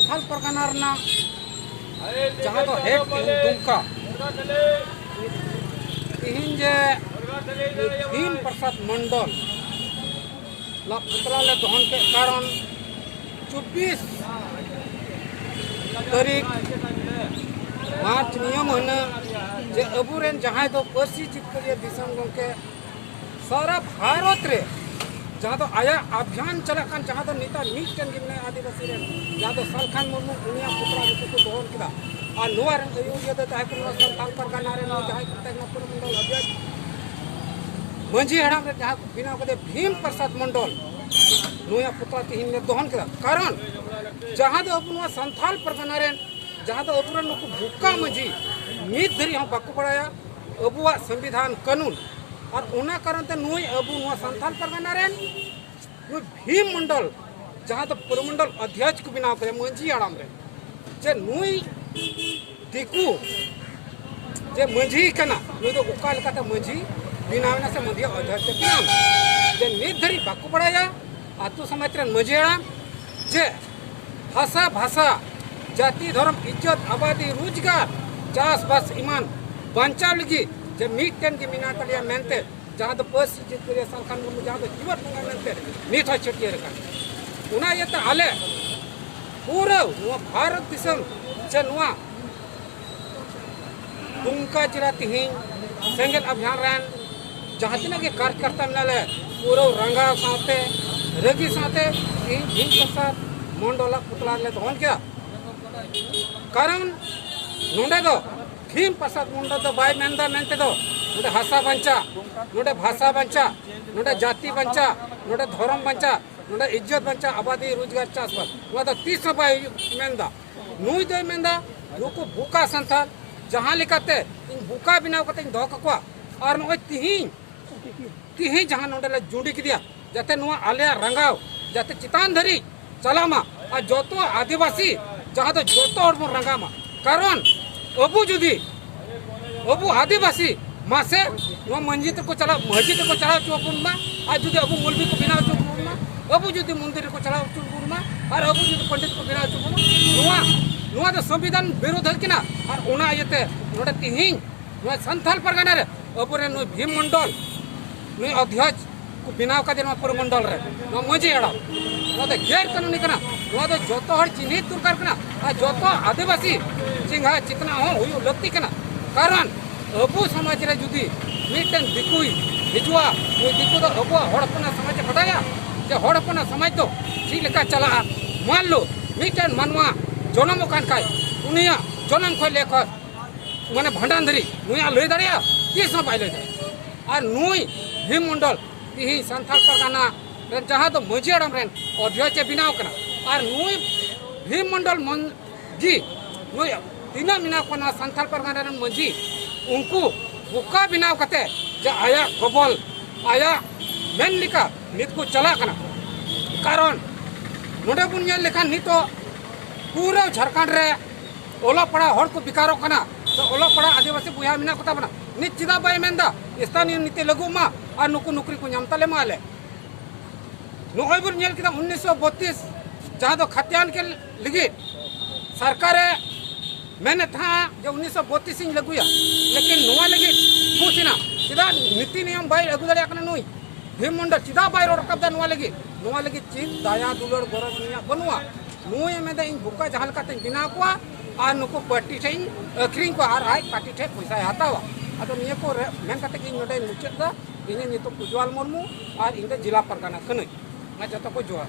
संथाल परगना जहाँ तो हेड दुमका तीन जे भीम प्रसाद मंडल पुतला ले दहन के कारण 24 तारीख मार्च नियम होना जे अबुरेन जहाँ तो पर्सी जितकरिया दिसम गंके सारा भारत रे जहाँ तो आया अभियान चलाकान जहाँ तो नेता मीटन गिमने आदिवासी रे जहाँ तो सालखान मुर्मू उनिया पुतला को दहन किदा आ नुआर अयोग्य दे ताहे को संथाल परगना रे जहाँ तक नपुर मंडल अध्यक्ष मंझी हड़ाम रे जहाँ बिना कदे भीम प्रसाद मंडल नुया पुतला तीन ने दहन किदा कारण जहाँ तो अपन संथाल परगना रे जहाँ तो अबुरन नुकु भूका मंझी नीत धरी हम बाकू पड़ाया अबुआ संविधान कानून और उना कारण ते नुई अबु नुआ संथाल परगना रे नुई भीम मंडल जहाँ तो पुरमंडल अध्यक्ष को बिना करे मंझी हड़ाम रे जे नुई दिकू जे मंझी कना नुई तो उका लकाते मंझी बिनावना से मंझी अध्यक्ष बिनाव जे नीत धरी बाकू पड़ाया आतु समाज रे मंझी हड़ाम जे भाषा भाषा जाति धर्म इज्जत आबादी रोजगार चास बास ईमान बांचाव लगी जे मीटन के मिना तलिया मेनते जहाँ तो बस जित करे सालखान मुर्मू जहाँ तो जीवन मंगा मेनते नीठा छटियर का उना ये तो आले पूरा नुआ भारत दिसम जे नुआ दुमका जिला तिहिं सेंगल अभियान रान जहाँ तिना के कार्यकर्ता मिलाले पूरा रंगा साथे रगी साथे भीम प्रसाद मंडल पुतला ले दहन किया कारण नोंडे दो भीम प्रसाद मंडल तो बाय मेंदा मेंते दो नोंडे हासा बंचा नोंडे भाषा बंचा नोंडे जाति बंचा नोंडे धर्म बंचा नोंडे इज्जत बंचा आबादी रोजगार चासबास नुआ तो 30 बाय मेंदा नुई दो मेंदा नुको भूका संथाल जहाँ लिखाते इन भूका बिना कते दो कवा और नुआ तिही जहाँ नोंडे ले जुड़ी किदिया जाते नुआ आलिया रंगाव जाते चितान धरी चलामा और जोतो आदिवासी जहाँ तो जोतो और रंगामा कारण अबू जुदी अबू आदिवासी माँ से वहाँ मंजिल को चला मस्जिद को चला चुपुन में आज जुदी अबू मौलवी को बिना चुपुन में अबू जुदी मंदिर को चला चुपुन में और अबू जुदी पंडित को बिना चुपुन नुआ तो संविधान विरोध है कि ना और उना येते नोडे तिहिं नुआ संथाल परगना रे अबू रे नुई भीम मंडल नुई अध्यक्ष को बिनाव का दिन पुर मंडल रे नुआ मजी हड़ा नुआ तो गैर कानूनी कना नुआ तो जोतो हर चिन्हित तुरकार कना और जोतो आदिवासी चिंगा चितना हो हुई लगती कना कारण अबू समाज रे जुदी मिटन दिकुई हिजुआ वो दिकु तो अबू हड़पना समाज हटाया जे हड़पना समाज तो ची लेका चला मान लो मिटन मनवा जन्म कान काय उनिया जन्म खय लेख माने भंडान धरी नुया लई दाड़िया किस न पाइले और नुई भीम मंडल तिही संथाल परगना जहाँ तो मजी हड़ाम रेन अध्यक्ष बिनाव कना और नुई भीम मंडल मंजी नुई तीना मिना को संथाल परगना रेन मंजी उनको बुका बिनाव कते जे आया गबल आया मेन लिका नित को चला कना कारण नोडे बुन नेल लेखान नितो पूरा झारखंड रे ओला पड़ा हर को बिकारो कना तो ओला पड़ा आदिवासी बुया मिना कोता बना नित चिदा बाय मेंदा स्थानीय नीति लगु मा और नुकु नुकरी को नामताले माले नोय बुन नेल किदा 1932 जहाँ तो खतियान के लगी सरकार मैंने था जो 1932 इन लगुया लेकिन नुआ लगी पूछना चिदा नीति नियम बाय अगु दड़िया कना नुई भीम मंडल चिदा बाय रकब दा नुआ लगी चित दाया दुलर गरज निया बनुआ नुए में इन बुका जहाँ लकाते बिना कोआ और नुको पार्टी ठे अखरिंग को और आज पार्टी ठे पैसा हतावा अदो निया को मेन कते कि नोडे मुचद दा इने नितो उज्जवल मुर्मू और इने जिला परगना कने ना जतो को जोहार